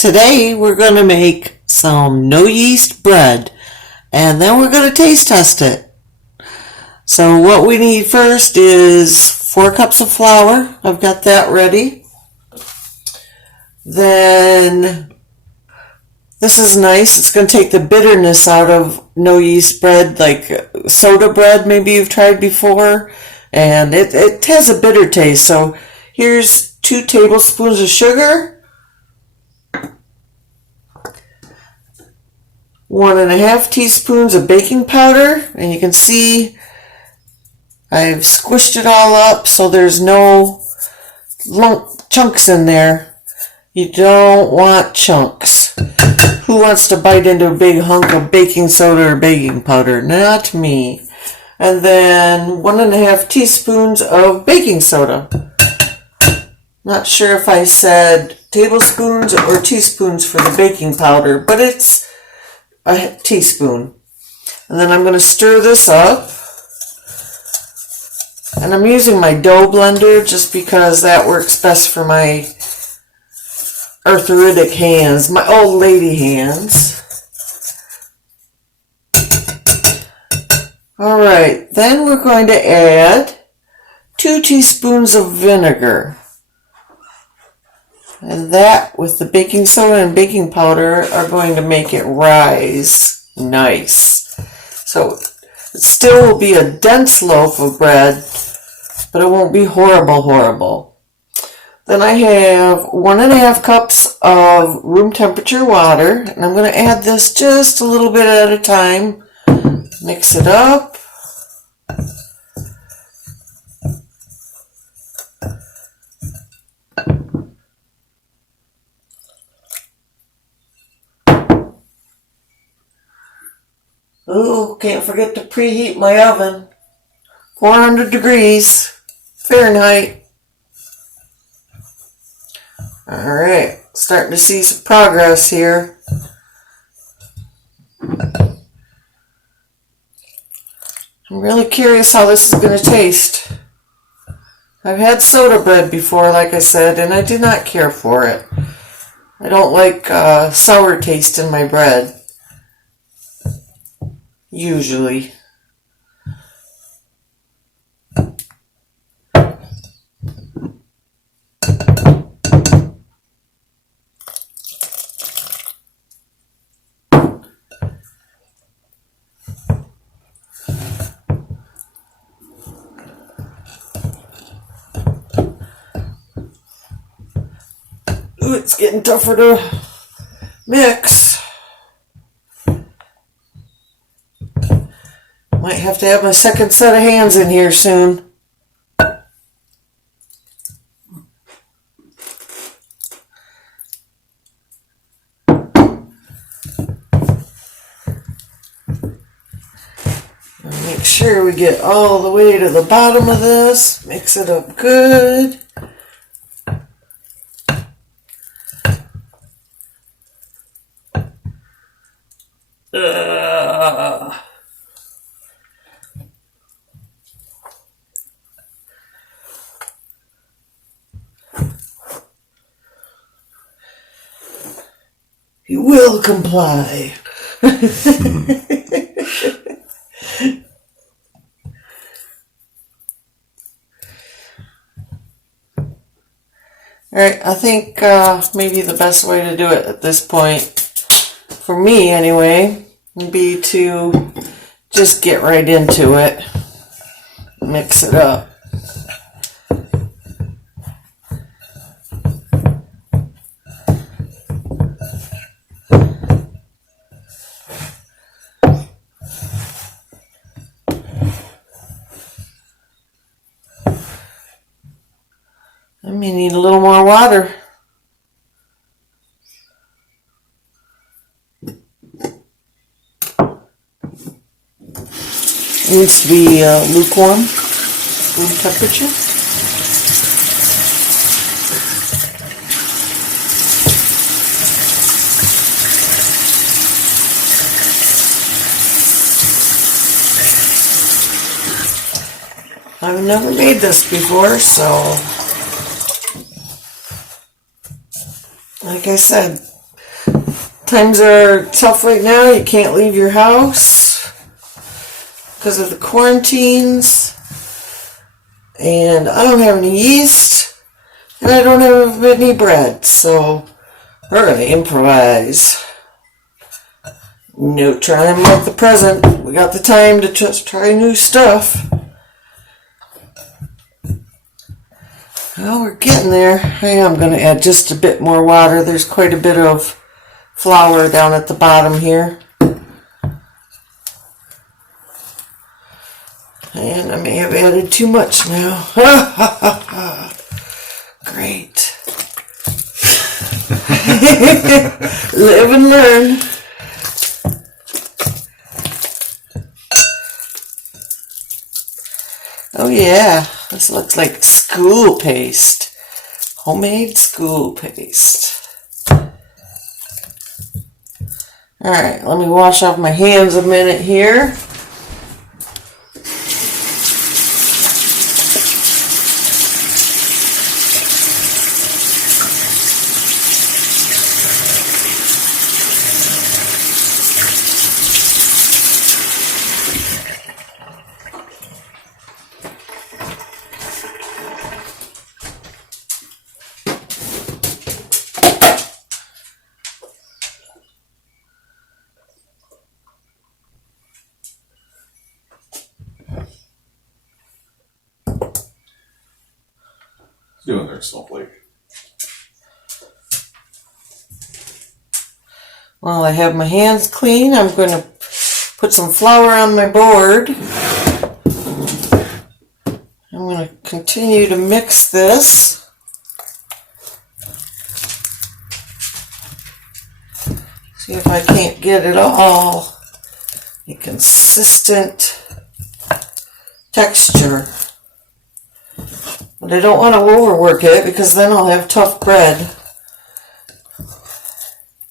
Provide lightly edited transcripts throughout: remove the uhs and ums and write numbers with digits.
Today we're going to make some no-yeast bread and then we're going to taste test it. So what we need first is 4 cups of flour. I've got that ready. Then this is nice. It's going to take the bitterness out of no-yeast bread, like soda bread maybe you've tried before. And it has a bitter taste. So here's 2 tablespoons of sugar. 1.5 teaspoons of baking powder, and you can see I've squished it all up so there's no chunks in there. You don't want chunks. Who wants to bite into a big hunk of baking soda or baking powder? Not me. And then 1.5 teaspoons of baking soda. Not sure if I said tablespoons or teaspoons for the baking powder, but it's a teaspoon. And then I'm going to stir this up. And I'm using my dough blender just because that works best for my arthritic hands, my old lady hands. Alright, then we're going to add 2 teaspoons of vinegar. And that, with the baking soda and baking powder, are going to make it rise nice. So it still will be a dense loaf of bread, but it won't be horrible. Then I have 1.5 cups of room temperature water, and I'm going to add this just a little bit at a time. Mix it up. Ooh, can't forget to preheat my oven. 400 degrees Fahrenheit. Alright, starting to see some progress here. I'm really curious how this is going to taste. I've had soda bread before, like I said, and I did not care for it. I don't like sour taste in my bread. Usually. Ooh, it's getting tougher to mix. Might have to have my second set of hands in here soon. Make sure we get all the way to the bottom of this. Mix it up good. You will comply. Alright, I think maybe the best way to do it at this point, for me anyway, would be to just get right into it. Mix it up. I may need a little more water. It needs to be lukewarm, room temperature. I've never made this before, so like I said, Times are tough right now. You can't leave your house because of the quarantines. And I don't have any yeast. And I don't have any bread. So we're going to improvise. No time like the present. We got the time to just try new stuff. Well, we're getting there. I am going to add just a bit more water. There's quite a bit of flour down at the bottom here. And I may have added too much now. Great. Live and learn. Oh yeah, this looks like school paste. Homemade school paste. Alright, let me wash off my hands a minute here. Doing there, Snowflake. While I have my hands clean, I'm going to put some flour on my board. I'm going to continue to mix this. See if I can't get it all a consistent texture. But I don't want to overwork it because then I'll have tough bread.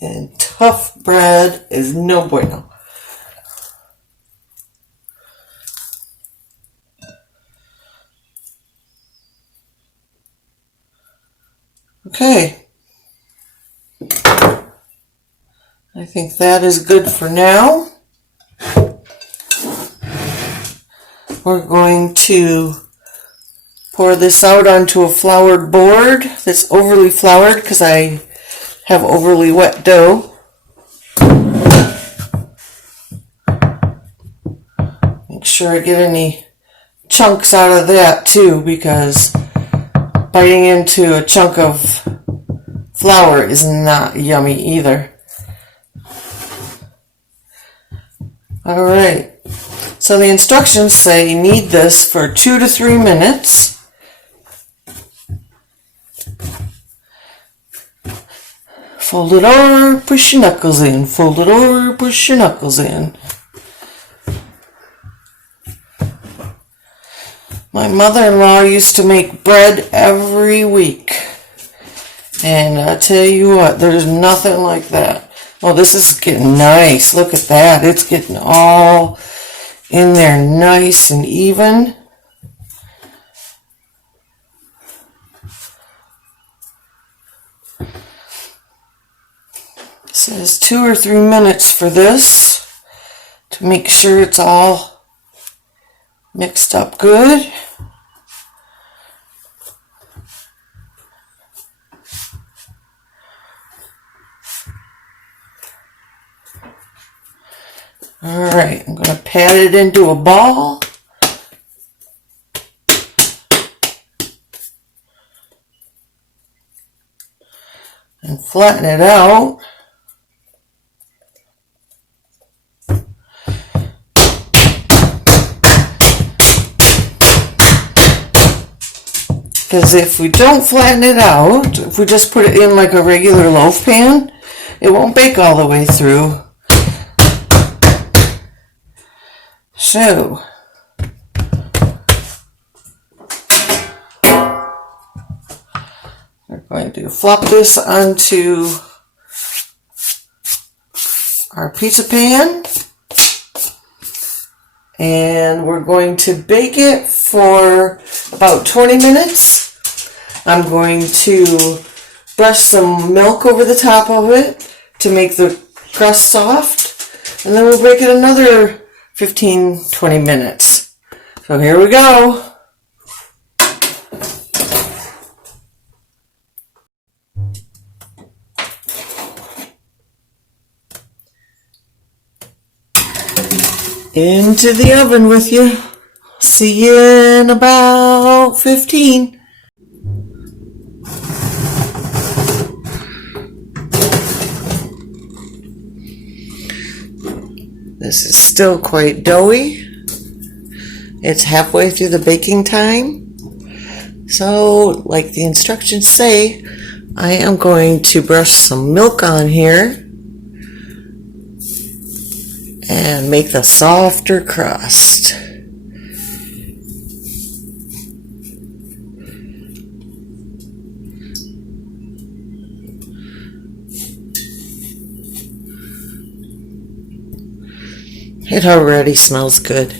And tough bread is no bueno. Okay. I think that is good for now. We're going to pour this out onto a floured board that's overly floured because I have overly wet dough. Make sure I get any chunks out of that too, because biting into a chunk of flour is not yummy either. Alright, so the instructions say you need this for 2 to 3 minutes. Fold it over, push your knuckles in. Fold it over, push your knuckles in. My mother-in-law used to make bread every week. And I tell you what, there's nothing like that. Oh, this is getting nice. Look at that. It's getting all in there nice and even. It says 2 or 3 minutes for this to make sure it's all mixed up good. Alright, I'm going to pat it into a ball. And flatten it out. Because if we don't flatten it out, if we just put it in like a regular loaf pan, it won't bake all the way through. So, we're going to flop this onto our pizza pan. And we're going to bake it for about 20 minutes. I'm going to brush some milk over the top of it to make the crust soft, and then we'll bake it another 15-20 minutes. So here we go. Into the oven with you. See you in about 15. This is still quite doughy. It's halfway through the baking time. So, like the instructions say, I am going to brush some milk on here and make the softer crust. It already smells good.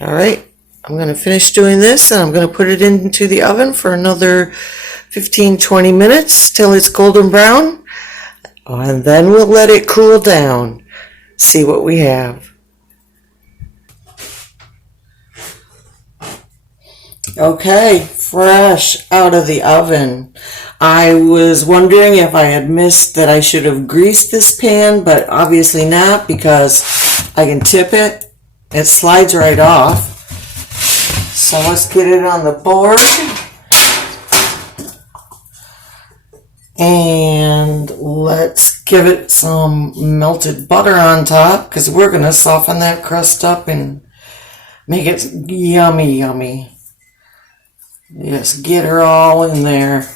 All right, I'm going to finish doing this and I'm going to put it into the oven for another 15-20 minutes till it's golden brown. And then we'll let it cool down. See what we have. Okay, fresh out of the oven. I was wondering if I had missed that I should have greased this pan, but obviously not because I can tip it. It slides right off. So let's get it on the board. And let's give it some melted butter on top because we're going to soften that crust up and make it yummy, yummy. Just get her all in there.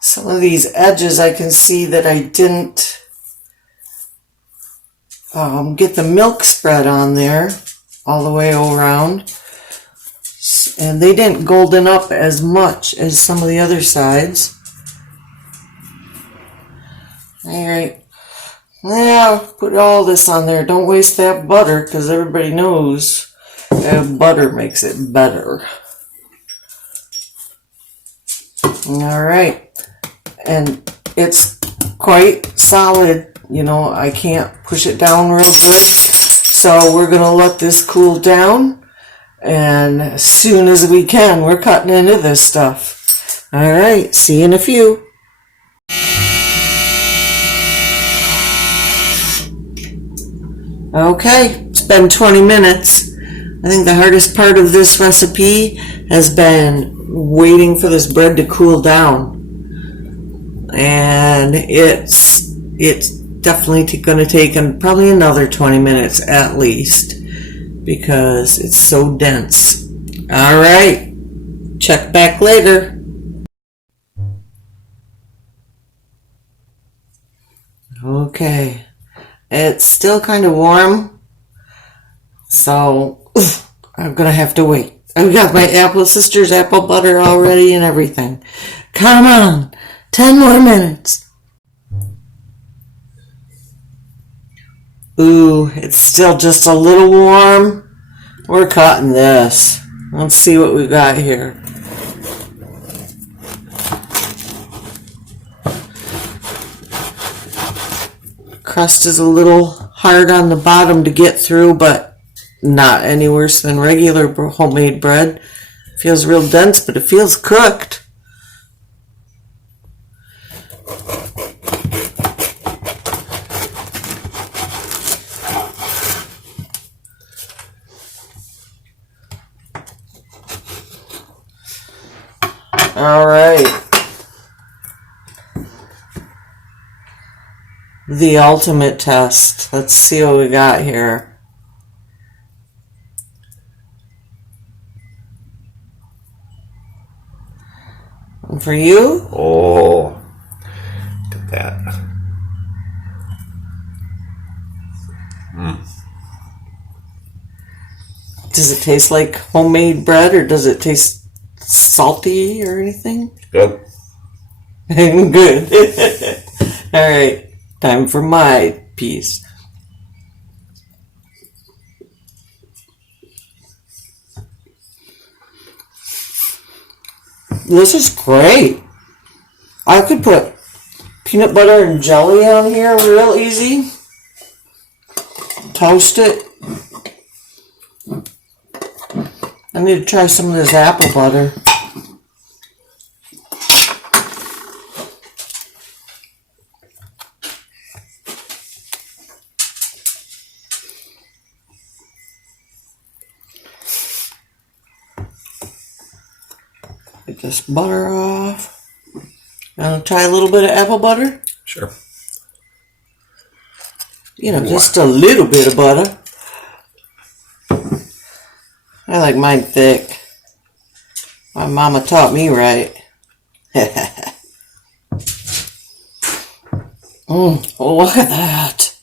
Some of these edges I can see that I didn't get the milk spread on there all the way around. And they didn't golden up as much as some of the other sides. Alright. Now, put all this on there. Don't waste that butter because everybody knows that butter makes it better. Alright. And it's quite solid, you know, I can't push it down real good. So we're going to let this cool down, and as soon as we can, we're cutting into this stuff. All right, see you in a few. Okay, it's been 20 minutes. I think the hardest part of this recipe has been waiting for this bread to cool down. And it's definitely going to take probably another 20 minutes at least because it's so dense. All right, check back later. Okay, it's still kind of warm, so I'm going to have to wait. I've got my sister's apple butter already and everything. Come on. 10 more minutes. Ooh, it's still just a little warm. We're cutting this. Let's see what we got here. Crust is a little hard on the bottom to get through, but not any worse than regular homemade bread. Feels real dense, but it feels cooked. All right. The ultimate test. Let's see what we got here. And for you? Oh, look at that. Does it taste like homemade bread, or does it taste salty or anything? Good. Good. All right, time for my piece. This is great. I could put peanut butter and jelly on here real easy. Toast it. I need to try some of this apple butter. Get this butter off. I'll try a little bit of apple butter. Sure. You know, just a little bit of butter. I like mine thick. My mama taught me right. Look at that.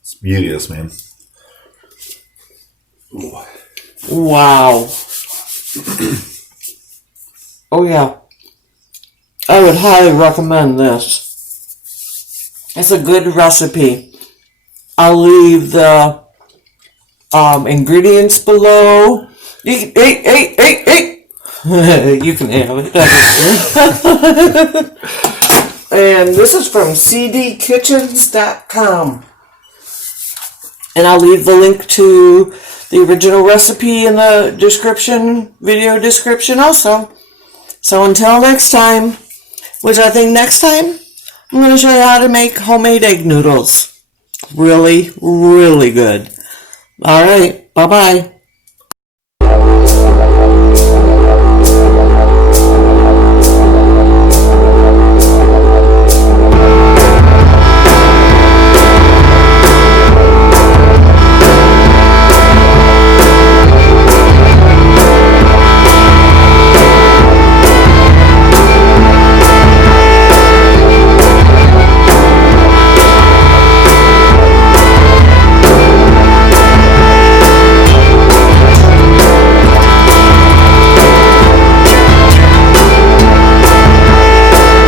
It's beauteous, man. Wow. Oh yeah. I would highly recommend this. It's a good recipe. I'll leave the ingredients below. You can have it. And this is from cdkitchens.com. And I'll leave the link to the original recipe in the video description also. So until next time, which I think next time, I'm going to show you how to make homemade egg noodles. Really, really good. All right. Bye-bye.